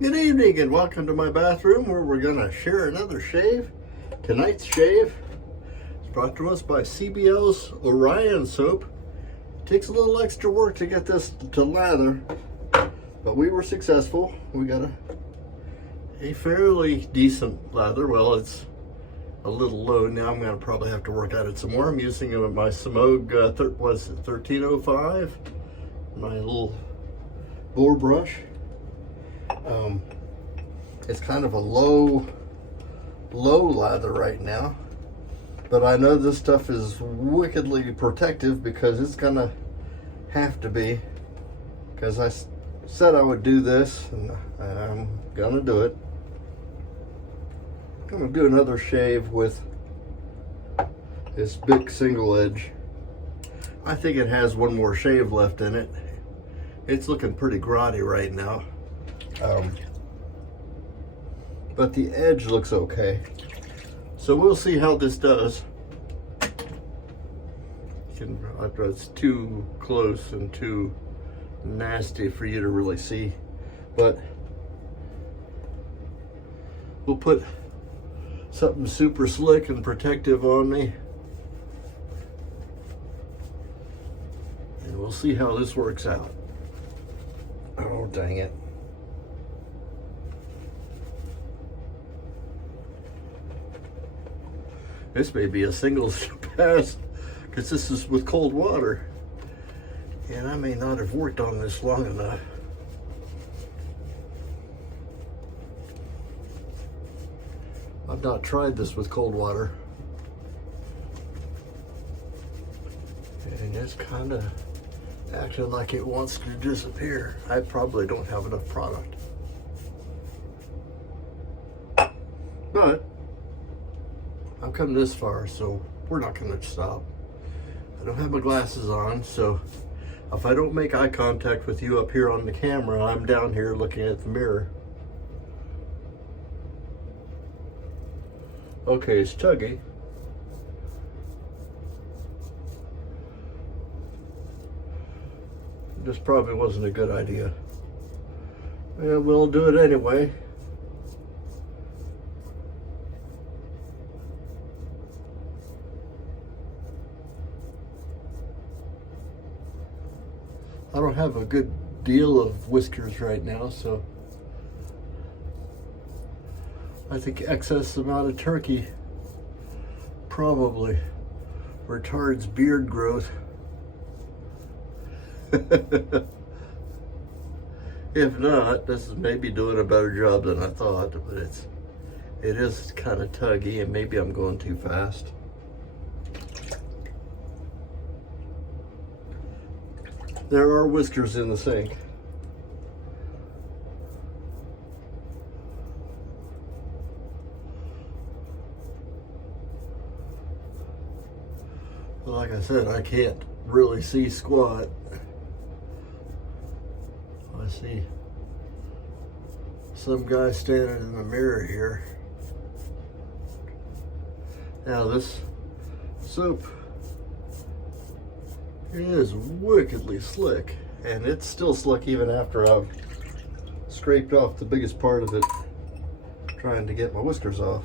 Good evening and welcome to my bathroom where we're going to share another shave. Tonight's shave is brought to us by CBL's Orion soap. It takes a little extra work to get this to lather, but we were successful. We got a fairly decent lather. Well, it's a little low now. I'm going to probably have to work at it some more. I'm using my Samog 1305, my little boar brush. It's kind of a low lather right now, but I know this stuff is wickedly protective because it's gonna have to be, because I said I would do this and I'm gonna do it. I'm gonna do another shave with this big single edge. I think it has one more shave left in it. It's looking pretty grotty right now. But the edge looks okay. So we'll see how this does. It's too close and too nasty for you to really see. But we'll put something super slick and protective on me. And we'll see how this works out. Oh, dang it. This may be a single pass because this is with cold water. And I may not have worked on this long enough. I've not tried this with cold water. And it's kind of acting like it wants to disappear. I probably don't have enough product. But I've come this far, so we're not going to stop. I don't have my glasses on, so if I don't make eye contact with you up here on the camera, I'm down here looking at the mirror. Okay, it's tuggy. This probably wasn't a good idea. Yeah, we'll do it anyway. I don't have a good deal of whiskers right now, so I think excess amount of turkey probably retards beard growth. If not, this is maybe doing a better job than I thought, but it is kind of tuggy and maybe I'm going too fast. There are whiskers in the sink. But like I said, I can't really see squat. I see some guy standing in the mirror here. Now this soap, it is wickedly slick, and it's still slick even after I've scraped off the biggest part of it trying to get my whiskers off.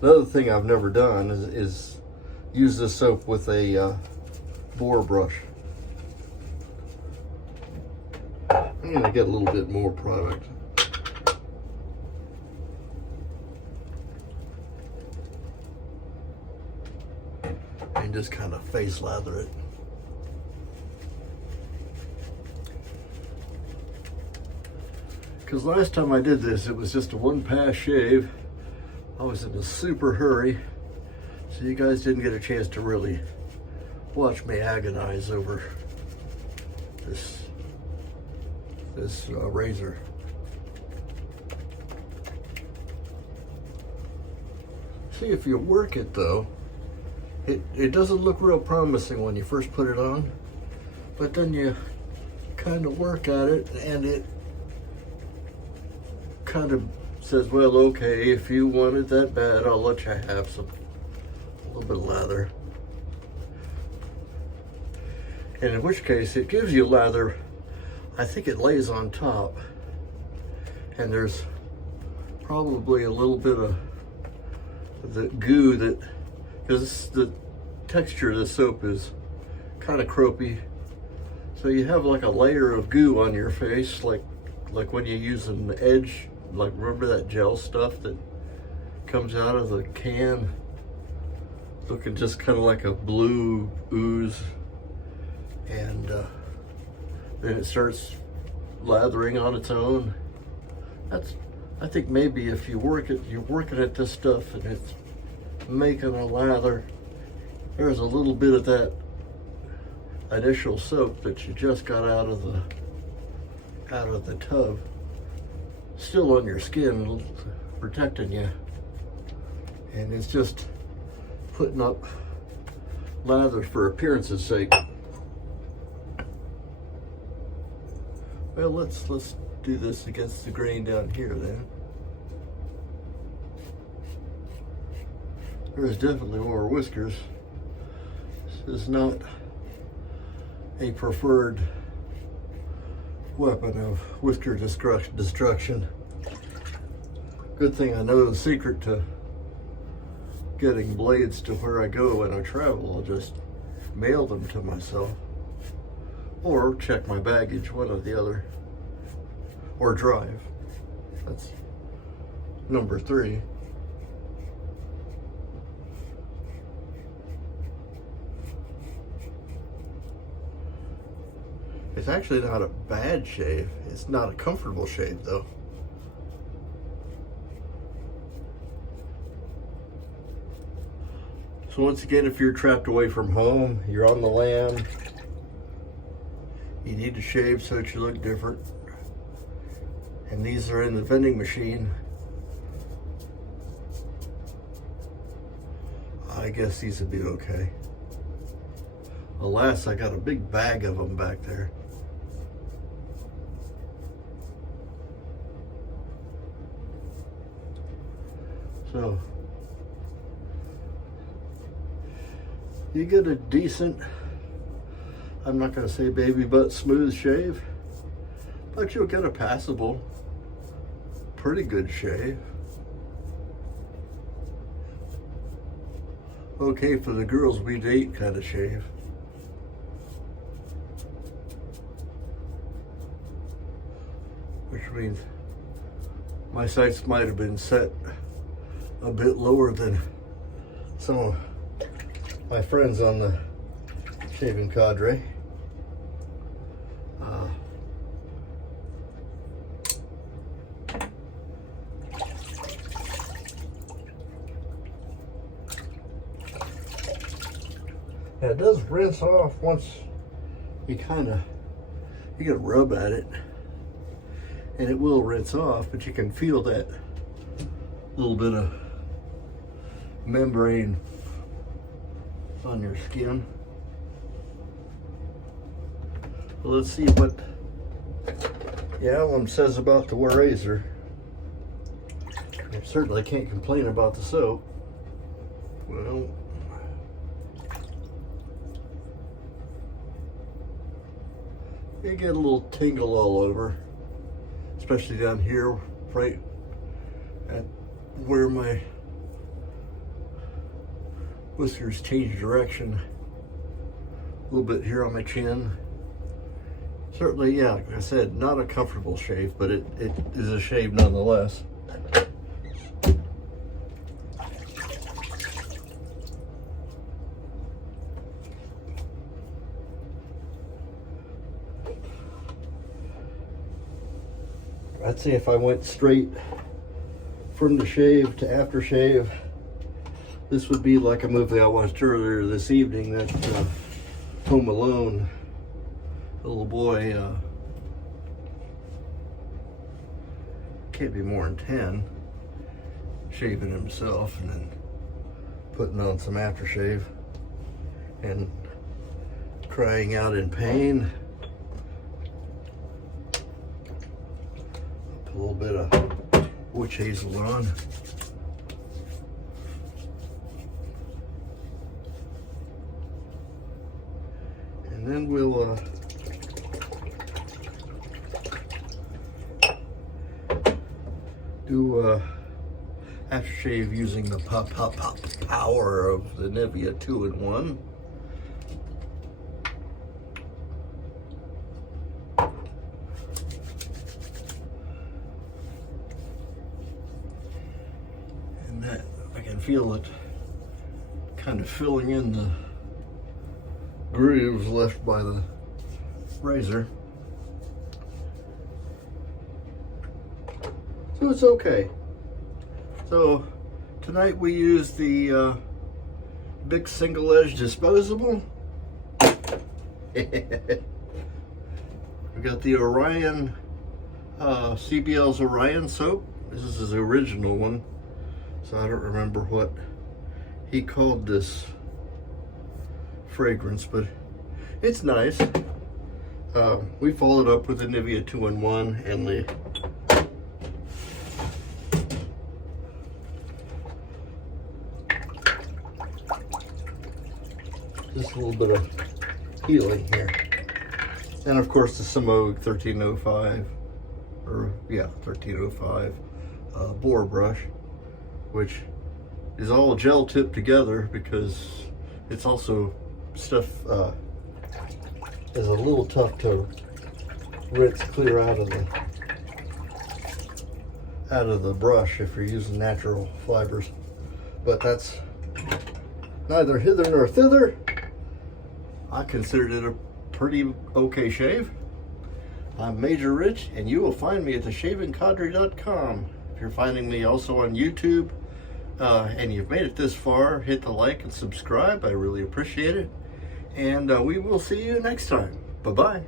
Another thing I've never done is use this soap with a boar brush. I'm going to get a little bit more product. And just kind of face lather it. Because last time I did this, it was just a one pass shave. I was in a super hurry, so you guys didn't get a chance to really watch me agonize over this razor. See, if you work it though, it doesn't look real promising when you first put it on, but then you kind of work at it and it kind of says, well, okay, if you want it that bad, I'll let you have a little bit of lather. And in which case, it gives you lather I think it lays on top, and there's probably a little bit of the goo that, because the texture of the soap is kind of croupy, so you have like a layer of goo on your face, like when you use an edge, like remember that gel stuff that comes out of the can, looking just kind of like a blue ooze, and then it starts lathering on its own. I think maybe if you're working at this stuff and it's making a lather, there's a little bit of that initial soap that you just got out of the tub still on your skin, protecting you, and it's just putting up lather for appearance's sake. Well, let's do this against the grain down here then. There's definitely more whiskers. This is not a preferred weapon of whisker destruction. Good thing I know the secret to getting blades to where I go when I travel. I'll just mail them to myself, or check my baggage, one or the other, or drive. That's number 3. It's actually not a bad shave. It's not a comfortable shave though. So once again, if you're trapped away from home, you're on the lam, you need to shave so that you look different, and these are in the vending machine, I guess these would be okay. Alas, I got a big bag of them back there. So you get a decent, I'm not going to say baby butt smooth shave, but you'll get a passable, pretty good shave. Okay for the girls we date kind of shave. Which means my sights might have been set a bit lower than some of my friends on the shaving cadre. And it does rinse off once you get a rub at it, and it will rinse off, but you can feel that little bit of membrane on your skin. Well, let's see what the alum says about the razor. I certainly can't complain about the soap. Well, you get a little tingle all over, especially down here, right at where my whiskers change direction. A little bit here on my chin. Certainly, yeah, like I said, not a comfortable shave, but it is a shave nonetheless. I'd say if I went straight from the shave to aftershave, this would be like a movie I watched earlier this evening, that Home Alone. The little boy, can't be more than 10, shaving himself and then putting on some aftershave and crying out in pain. Put a little bit of witch hazel on. And then we'll do aftershave using the power of the Nivea 2-in-1. And that, I can feel it kind of filling in the grooves left by the razor. So it's okay. So tonight we use the big single edge disposable. We got the Orion, CBL's Orion soap. This is his original one. So I don't remember what he called this fragrance, but it's nice. We followed up with the Nivea 2-in-1 and the just a little bit of healing here. And of course the Simog 1305, or yeah, 1305 boar brush, which is all gel tipped together because it's also stuff is a little tough to rinse clear out of the brush if you're using natural fibers. But that's neither hither nor thither. I considered it a pretty okay shave. I'm Major Rich, and you will find me at theshavingcadre.com. If you're finding me also on YouTube, and you've made it this far, hit the like and subscribe. I really appreciate it. And we will see you next time. Bye-bye.